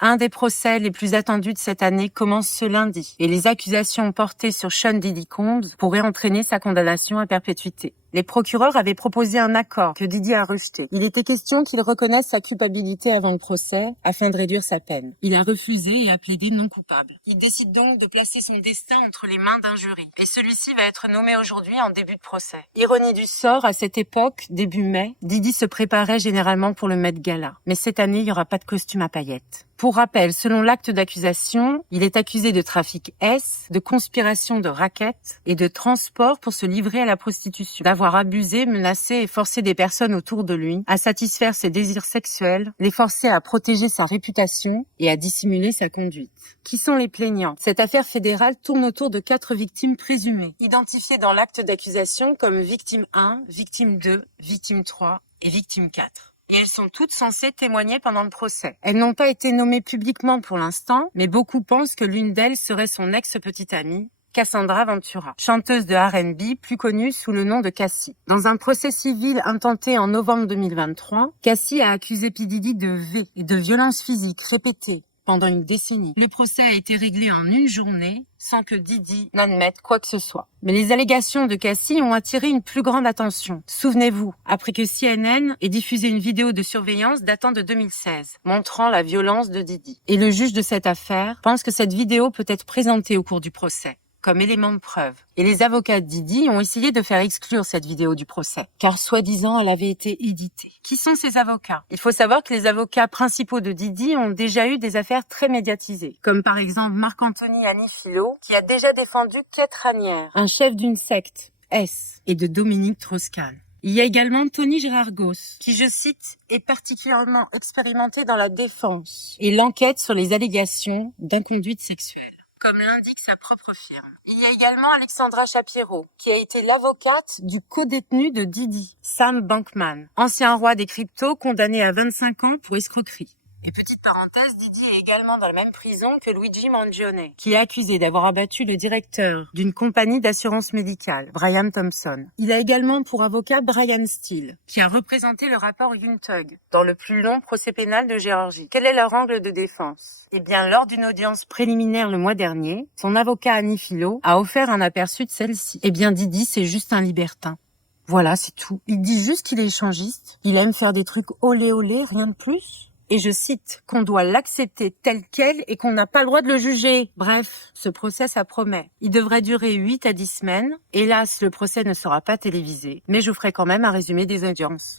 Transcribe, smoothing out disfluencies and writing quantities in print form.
Un des procès les plus attendus de cette année commence ce lundi et les accusations portées sur Sean Diddy Combs pourraient entraîner sa condamnation à perpétuité. Les procureurs avaient proposé un accord que Diddy a rejeté. Il était question qu'il reconnaisse sa culpabilité avant le procès afin de réduire sa peine. Il a refusé et a plaidé non coupable. Il décide donc de placer son destin entre les mains d'un jury. Et celui-ci va être nommé aujourd'hui en début de procès. Ironie du sort, à cette époque, début mai, Diddy se préparait généralement pour le Met Gala. Mais cette année, il n'y aura pas de costume à paillettes. Pour rappel, selon l'acte d'accusation, il est accusé de trafic S, de conspiration de racket et de transport pour se livrer à la prostitution, d'avoir abusé, menacé et forcé des personnes autour de lui à satisfaire ses désirs sexuels, les forcer à protéger sa réputation et à dissimuler sa conduite. Qui sont les plaignants? Cette affaire fédérale tourne autour de 4 victimes présumées, identifiées dans l'acte d'accusation comme victime 1, victime 2, victime 3 et victime 4. Et elles sont toutes censées témoigner pendant le procès. Elles n'ont pas été nommées publiquement pour l'instant, mais beaucoup pensent que l'une d'elles serait son ex-petite amie, Cassandra Ventura, chanteuse de R&B plus connue sous le nom de Cassie. Dans un procès civil intenté en novembre 2023, Cassie a accusé P. Diddy de V et de violences physiques répétées pendant une décennie. Le procès a été réglé en une journée, sans que Diddy n'admette quoi que ce soit. Mais les allégations de Cassie ont attiré une plus grande attention. Souvenez-vous, après que CNN ait diffusé une vidéo de surveillance datant de 2016, montrant la violence de Diddy. Et le juge de cette affaire pense que cette vidéo peut être présentée au cours du procès comme élément de preuve. Et les avocats de Diddy ont essayé de faire exclure cette vidéo du procès, car soi-disant elle avait été éditée. Qui sont ces avocats? Il faut savoir que les avocats principaux de Diddy ont déjà eu des affaires très médiatisées, comme par exemple Marc-Anthony Anifilo, qui a déjà défendu Keith Raniere, un chef d'une secte, S, et de Dominique Strauss-Kahn. Il y a également Tony Gerargos, qui, je cite, est particulièrement expérimenté dans la défense et l'enquête sur les allégations d'inconduite sexuelle, comme l'indique sa propre firme. Il y a également Alexandra Shapiro, qui a été l'avocate du co-détenu de Diddy, Sam Bankman, ancien roi des cryptos condamné à 25 ans pour escroquerie. Et petite parenthèse, Diddy est également dans la même prison que Luigi Mangione, qui est accusé d'avoir abattu le directeur d'une compagnie d'assurance médicale, Brian Thompson. Il a également pour avocat Brian Steele, qui a représenté le rapport Yuntug dans le plus long procès pénal de Géorgie. Quel est leur angle de défense? Eh bien, lors d'une audience préliminaire le mois dernier, son avocat Anifilo a offert un aperçu de celle-ci. Eh bien, Diddy, c'est juste un libertin. Voilà, c'est tout. Il dit juste qu'il est échangiste, il aime faire des trucs olé olé, rien de plus. Et je cite, qu'on doit l'accepter tel quel et qu'on n'a pas le droit de le juger. Bref, ce procès, ça promet. Il devrait durer 8 à 10 semaines. Hélas, le procès ne sera pas télévisé, mais je vous ferai quand même un résumé des audiences.